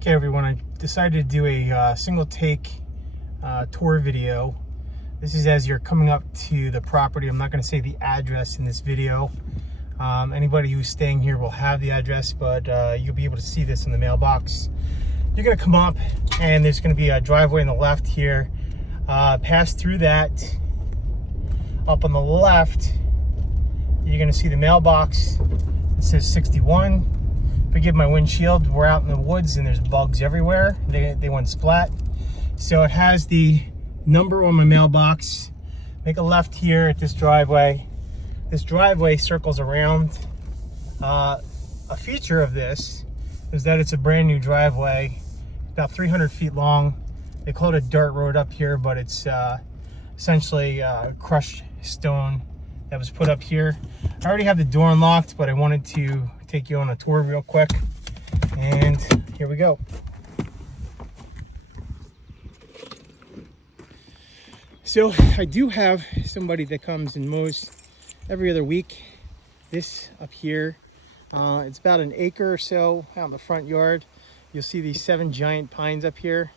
Okay, everyone, I decided to do a single take tour video. This is as you're coming up to the property. I'm not going to say the address in this video. Anybody who's staying here will have the address, but you'll be able to see this in the mailbox. You're going to come up and there's going to be a driveway on the left here. Pass through that. Up on the left, you're going to see the mailbox. It says 61. Forgive my windshield, we're out in the woods and there's bugs everywhere. They went splat. So it has the number on my mailbox. Make a left here at this driveway. This driveway circles around. A feature of this is that it's a brand new driveway, about 300 feet long. They call it a dirt road up here, but it's essentially crushed stone that was put up here. I already have the door unlocked, but I wanted to take you on a tour real quick, and here we go. So I do have somebody that comes and mows every other week. This up here, it's about an acre or so out in the front yard. You'll see these 7 giant pines up here.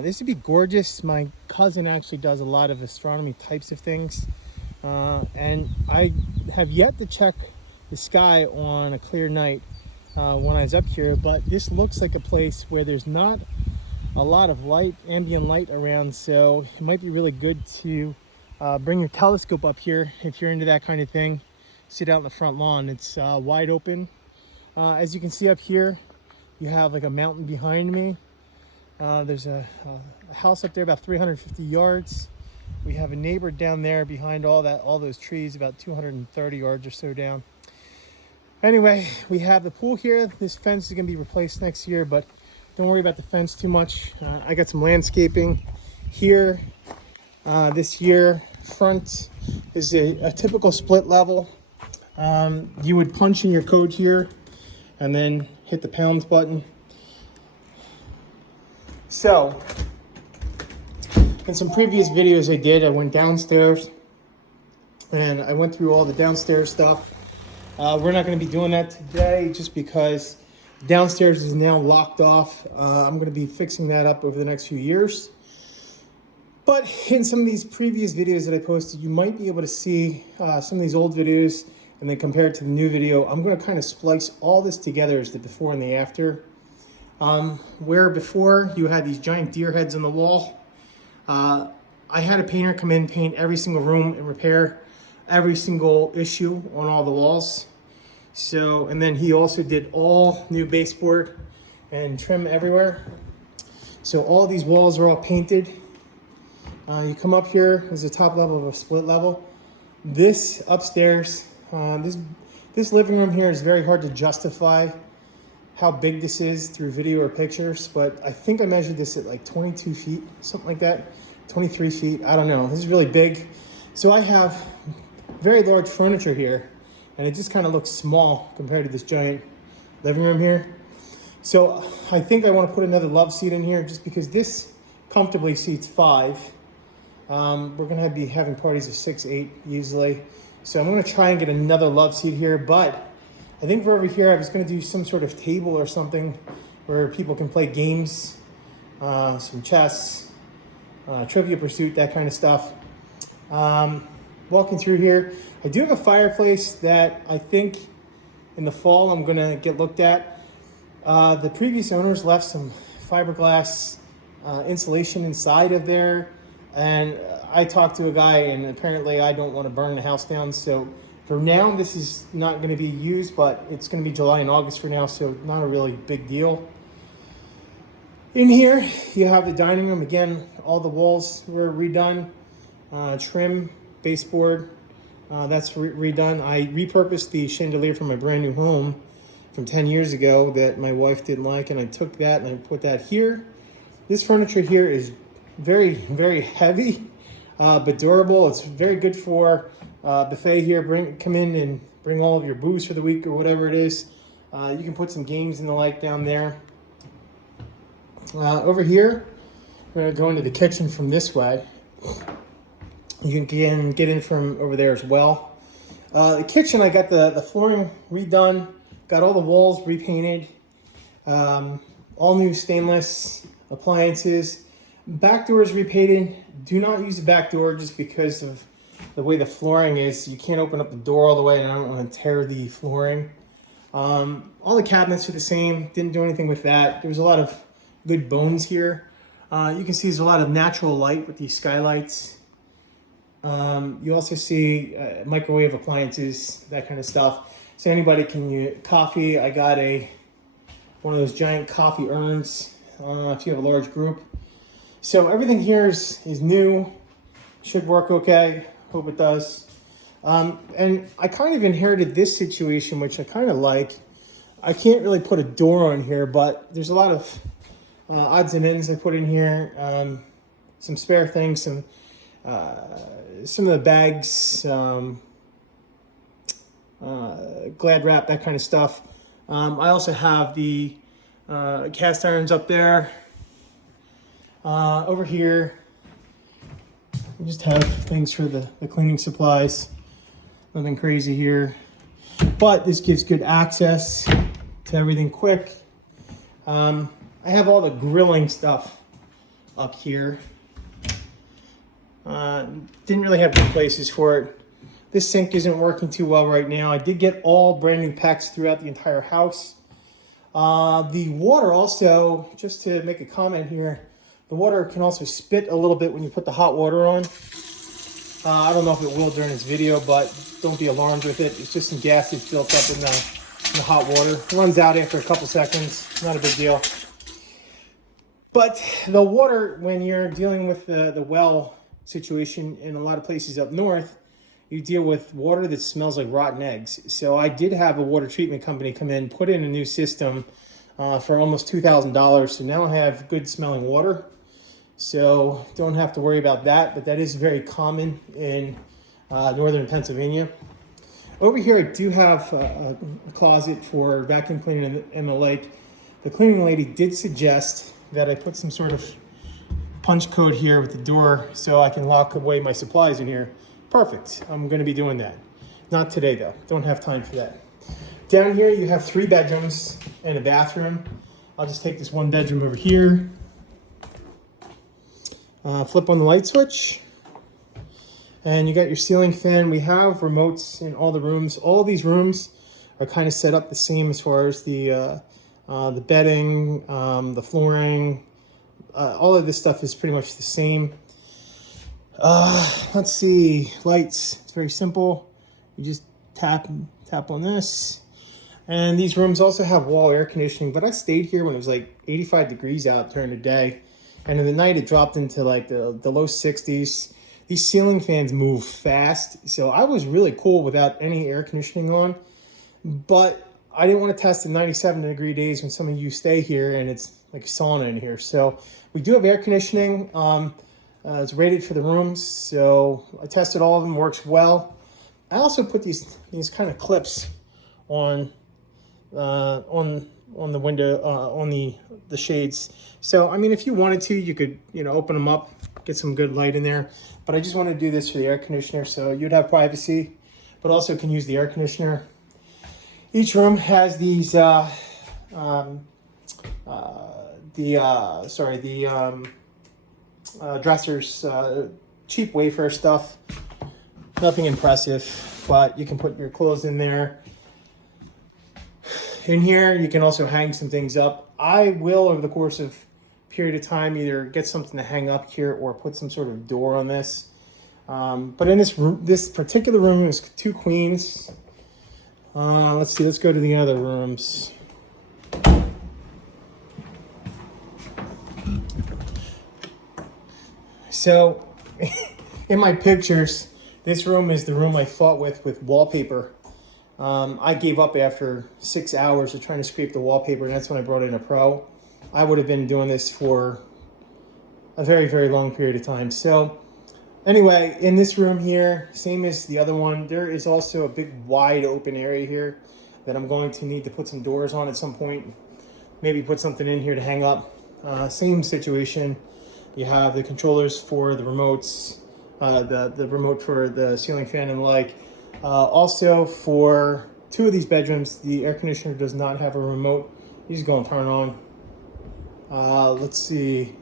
This would be gorgeous. My cousin actually does a lot of astronomy types of things, and I have yet to check the sky on a clear night when I was up here, but this looks like a place where there's not a lot of light, ambient light around, so it might be really good to bring your telescope up here if you're into that kind of thing. Sit out in the front lawn. It's wide open. As you can see up here, you have like a mountain behind me. There's a house up there about 350 yards. We have a neighbor down there behind all those trees, about 230 yards or so down. Anyway, we have the pool here. This fence is going to be replaced next year, but don't worry about the fence too much. I got some landscaping here this year. Front is a typical split level. You would punch in your code here and then hit the pounds button. So, in some previous videos I did, I went downstairs and I went through all the downstairs stuff. We're not going to be doing that today just because downstairs is now locked off. I'm going to be fixing that up over the next few years. But in some of these previous videos that I posted, you might be able to see some of these old videos and then compare it to the new video. I'm going to kind of splice all this together as the before and the after. Where before you had these giant deer heads on the wall, I had a painter come in, paint every single room and repair every single issue on all the walls. So, and then he also did all new baseboard and trim everywhere. So all these walls are all painted. You come up here, there's a top level of a split level. This upstairs, this living room here is very hard to justify how big this is through video or pictures, but I think I measured this at like 22 feet, something like that, 23 feet, I don't know. This is really big. So I have very large furniture here, and it just kind of looks small compared to this giant living room here. So I think I want to put another love seat in here just because this comfortably seats 5. We're going to be having parties of 6, 8 easily. So I'm going to try and get another love seat here, but I think for over here I was going to do some sort of table or something where people can play games, some chess, Trivia Pursuit, that kind of stuff. Walking through here, I do have a fireplace that I think in the fall I'm gonna get looked at. The previous owners left some fiberglass insulation inside of there, and I talked to a guy and apparently I don't want to burn the house down, so for now this is not going to be used, but it's going to be July and August for now, so not a really big deal. In here you have the dining room. Again, all the walls were redone, trim, baseboard, that's redone. I repurposed the chandelier from my brand new home from 10 years ago that my wife didn't like, and I took that and I put that here. This furniture here is very, very heavy, but durable. It's very good for buffet here. Come in and bring all of your booze for the week or whatever it is. You can put some games and the like down there. Over here, we're going to go into the kitchen from this way. You can get in from over there as well. The kitchen, I got the flooring redone, got all the walls repainted. all new stainless appliances. Back door is repainted. Do not use the back door just because of the way the flooring is. You can't open up the door all the way, and I don't want to tear the flooring. All the cabinets are the same. Didn't do anything with that. There's a lot of good bones here. You can see there's a lot of natural light with these skylights. You also see microwave appliances, that kind of stuff. So anybody can use coffee. I got one of those giant coffee urns if you have a large group. So everything here is new. Should work okay. Hope it does. And I kind of inherited this situation, which I kind of like. I can't really put a door on here, but there's a lot of odds and ends I put in here. Some spare things, some of the bags, Glad wrap, that kind of stuff. I also have the cast irons up there. Over here, we just have things for the cleaning supplies. Nothing crazy here, but this gives good access to everything quick. I have all the grilling stuff up here. Didn't really have good places for it. This sink isn't working too well right now. I did get all brand new PEX throughout the entire house. The water also, just to make a comment here, the water can also spit a little bit when you put the hot water on. I don't know if it will during this video, but don't be alarmed with it. It's just some gas that's built up in the hot water. It runs out after a couple seconds. Not a big deal. But the water, when you're dealing with the well situation in a lot of places up north, you deal with water that smells like rotten eggs. So I did have a water treatment company come in, put in a new system for almost $2,000. So now I have good smelling water. So don't have to worry about that, but that is very common in northern Pennsylvania. Over here, I do have a closet for vacuum cleaning and the like. The cleaning lady did suggest that I put some sort of punch code here with the door so I can lock away my supplies in here. Perfect. I'm going to be doing that. Not today, though. Don't have time for that. Down here, you have 3 bedrooms and a bathroom. I'll just take this one bedroom over here. Flip on the light switch. And you got your ceiling fan. We have remotes in all the rooms. All these rooms are kind of set up the same as far as the bedding, the flooring. All of this stuff is pretty much the same. Let's see, lights. It's very simple. You just tap on this. And these rooms also have wall air conditioning, but I stayed here when it was like 85 degrees out during the day. And in the night, it dropped into like the low 60s. These ceiling fans move fast. So I was really cool without any air conditioning on. But I didn't want to test the 97 degree days when some of you stay here and it's like a sauna in here. So we do have air conditioning. It's rated for the rooms. So I tested all of them, works well. I also put these kind of clips on the window, on the shades. So, I mean, if you wanted to, you could, open them up, get some good light in there. But I just wanted to do this for the air conditioner so you'd have privacy, but also can use the air conditioner. Each room has these, dressers, cheap Wayfair stuff. Nothing impressive, but you can put your clothes in there. In here, you can also hang some things up. I will, over the course of a period of time, either get something to hang up here or put some sort of door on this. But in this particular room is 2 queens. Let's see, let's go to the other rooms. So, in my pictures, this room is the room I fought with wallpaper. I gave up after 6 hours of trying to scrape the wallpaper, and that's when I brought in a pro. I would have been doing this for a very, very long period of time. So, anyway, in this room here, same as the other one, there is also a big wide open area here that I'm going to need to put some doors on at some point. Maybe put something in here to hang up. Same situation. You have the controllers for the remotes, the remote for the ceiling fan and the like. Also, for 2 of these bedrooms, the air conditioner does not have a remote. You just go and turn it on. Let's see.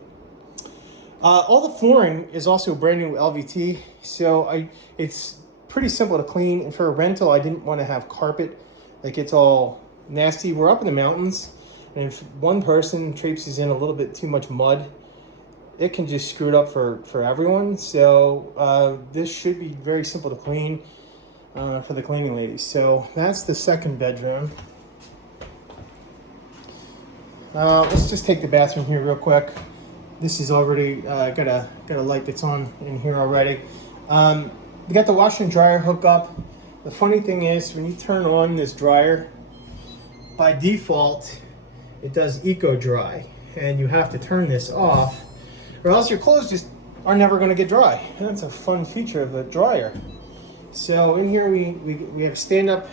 All the flooring is also brand new LVT, so it's pretty simple to clean. And for a rental, I didn't want to have carpet that gets all nasty. We're up in the mountains, and if one person traipses in a little bit too much mud, it can just screw it up for everyone. So this should be very simple to clean for the cleaning ladies. So that's the second bedroom. Let's just take the bathroom here real quick. This is already got a light that's on in here already. We got the washer and dryer hookup. The funny thing is, when you turn on this dryer, by default, it does eco dry, and you have to turn this off, or else your clothes just are never going to get dry. And that's a fun feature of the dryer. So in here we have stand up.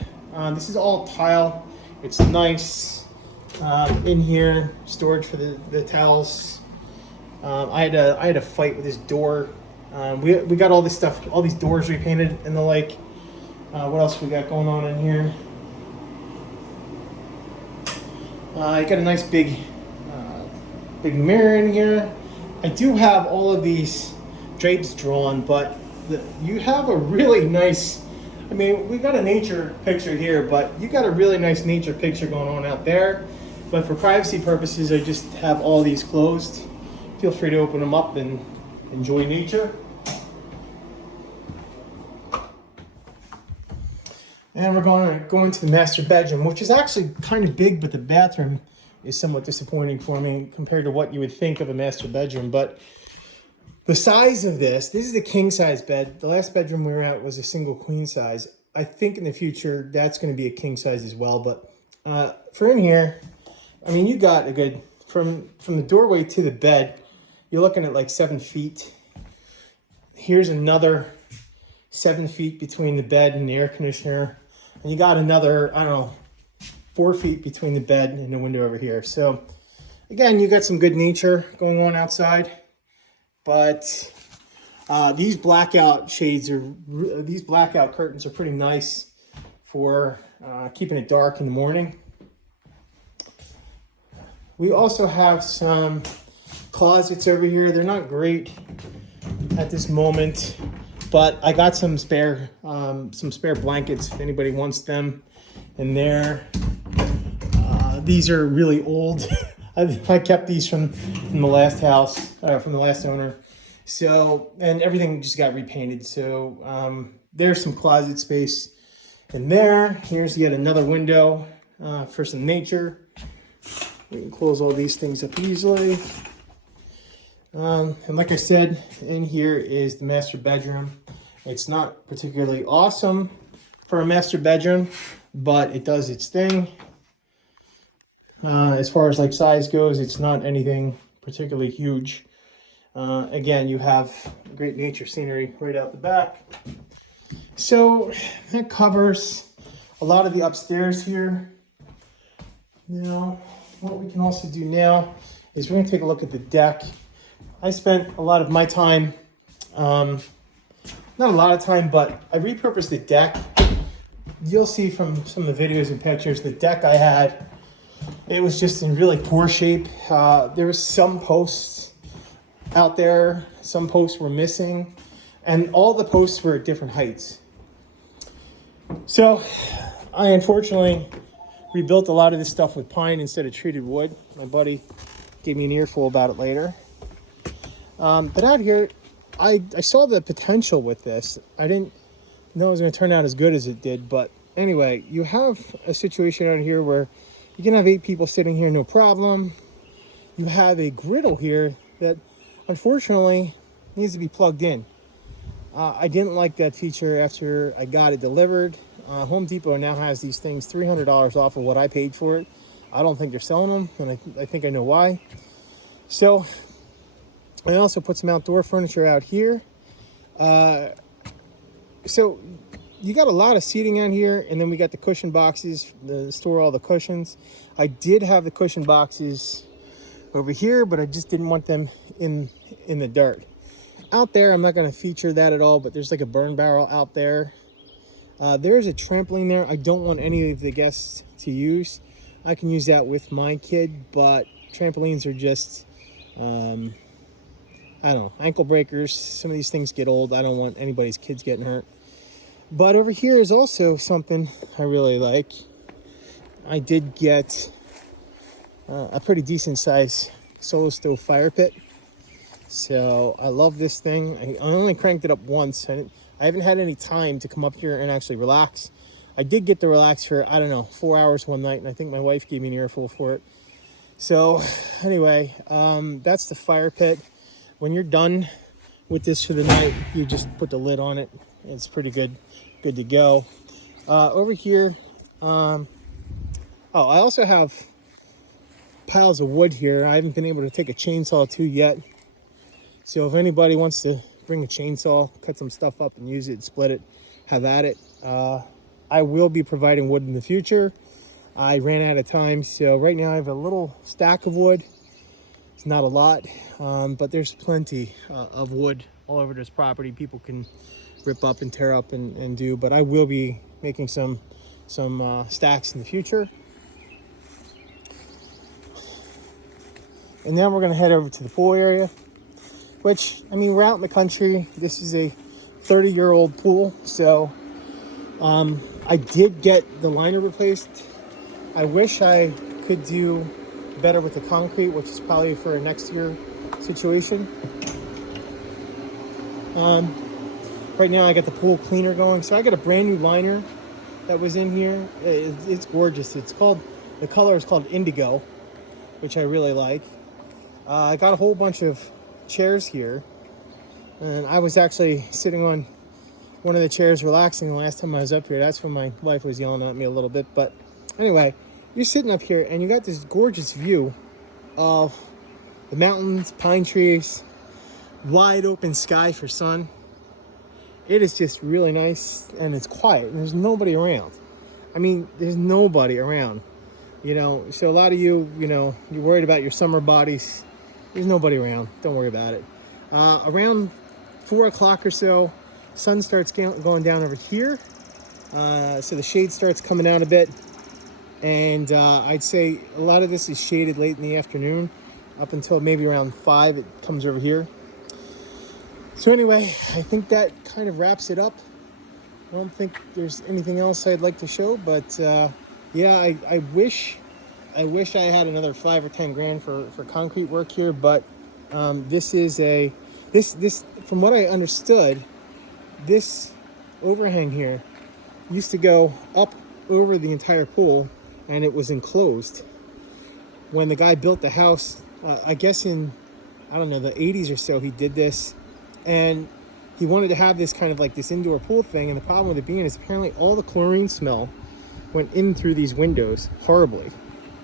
This is all tile. It's nice. In here, storage for the towels. I had a fight with this door. We got all this stuff, all these doors repainted and the like. What else we got going on in here? You got a nice big mirror in here. I do have all of these drapes drawn, but you have a really nice, I mean, we got a nature picture here, but you got a really nice nature picture going on out there. But for privacy purposes, I just have all these closed. Feel free to open them up and enjoy nature. And we're going to go into the master bedroom, which is actually kind of big, but the bathroom is somewhat disappointing for me compared to what you would think of a master bedroom. But the size of this is a king size bed. The last bedroom we were at was a single queen size. I think in the future that's going to be a king size as well. But for in here, I mean, you got a good, from the doorway to the bed, you're looking at like 7 feet. Here's another 7 feet between the bed and the air conditioner. And you got another, I don't know, 4 feet between the bed and the window over here. So again, you got some good nature going on outside. But these blackout curtains are pretty nice for keeping it dark in the morning. We also have some closets over here. They're not great at this moment, but I got some spare blankets if anybody wants them in there. These are really old. I kept these from the last house, from the last owner. So, and everything just got repainted. So there's some closet space in there. Here's yet another window for some nature. We can close all these things up easily. And like I said, in here is the master bedroom. It's not particularly awesome for a master bedroom, but it does its thing. As far as like size goes, it's not anything particularly huge. Again, you have great nature scenery right out the back. So that covers a lot of the upstairs here. Now, what we can also do now is we're going to take a look at the deck. I spent a lot of my time, not a lot of time, but I repurposed the deck. You'll see from some of the videos and pictures, the deck I had, it was just in really poor shape. There was some posts out there, some posts were missing, and all the posts were at different heights. So I unfortunately rebuilt a lot of this stuff with pine instead of treated wood. My buddy gave me an earful about it later. But out here, I saw the potential with this. I didn't know it was going to turn out as good as it did. But anyway, you have a situation out here where you can have 8 people sitting here, no problem. You have a griddle here that unfortunately needs to be plugged in. I didn't like that feature after I got it delivered. Home Depot now has these things $300 off of what I paid for it. I don't think they're selling them, and I think I know why. So I also put some outdoor furniture out here. So you got a lot of seating out here, and then we got the cushion boxes to store all the cushions. I did have the cushion boxes over here, but I just didn't want them in the dirt. Out there, I'm not going to feature that at all, but there's like a burn barrel out there. There's a trampoline there. I don't want any of the guests to use. I can use that with my kid, but Trampolines are just, I don't know, ankle breakers. Some of these things get old. I don't want anybody's kids getting hurt. But over here is also something I really like. I did get a pretty decent size solo stove fire pit. So I love this thing. I only cranked it up once. I haven't had any time to come up here and actually relax. I did get to relax for, I don't know, 4 hours one night, and I think my wife gave me an earful for it. So anyway, that's the fire pit. When you're done with this for the night, you just put the lid on it. It's pretty good to go. Over here, oh, I also have piles of wood here. I haven't been able to take a chainsaw to yet. So if anybody wants to bring a chainsaw, cut some stuff up and use it, split it, have at it. I will be providing wood in the future. I ran out of time, so right now I have a little stack of wood. It's not a lot, but there's plenty of wood all over this property. People can rip up and tear up and do, but I will be making some stacks in the future. And then we're gonna head over to the pool area, which, I mean, we're out in the country. This is a 30-year-old pool, so I did get the liner replaced. I wish I could do better with the concrete, which is probably for a next year situation. Right now I got the pool cleaner going, so I got a brand new liner that was in here. It's gorgeous. The color is called indigo, which I really like. I got a whole bunch of chairs here, and I was actually sitting on one of the chairs relaxing the last time I was up here. That's when my wife was yelling at me a little bit. But anyway, you're sitting up here and you got this gorgeous view of the mountains, pine trees, wide open sky for sun. It is just really nice, and it's quiet, and there's nobody around. I mean, there's nobody around, you know. So a lot of you know, you're worried about your summer bodies. There's nobody around. Don't worry about it. Around 4 o'clock or so, sun starts going down over here. So the shade starts coming out a bit. And I'd say a lot of this is shaded late in the afternoon, up until maybe around 5, it comes over here. So anyway, I think that kind of wraps it up. I don't think there's anything else I'd like to show, but yeah, I wish I had another 5 or 10 grand for concrete work here, but this is this from what I understood, this overhang here used to go up over the entire pool, and it was enclosed. When the guy built the house, I guess in, I don't know, the 80s or so, he did this, and he wanted to have this kind of like this indoor pool thing. And the problem with it being is apparently all the chlorine smell went in through these windows horribly.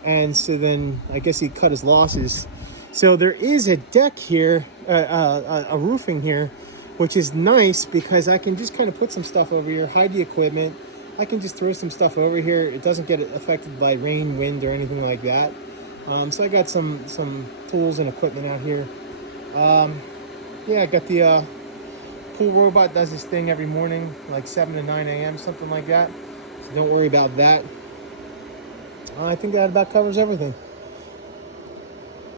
And so then I guess he cut his losses. So there is a deck here, a roofing here, which is nice because I can just kind of put some stuff over here, hide the equipment. I can just throw some stuff over here. It doesn't get affected by rain, wind, or anything like that. So I got some tools and equipment out here. Yeah, I got the pool robot does this thing every morning, like 7 to 9 a.m., something like that. So don't worry about that. I think that about covers everything.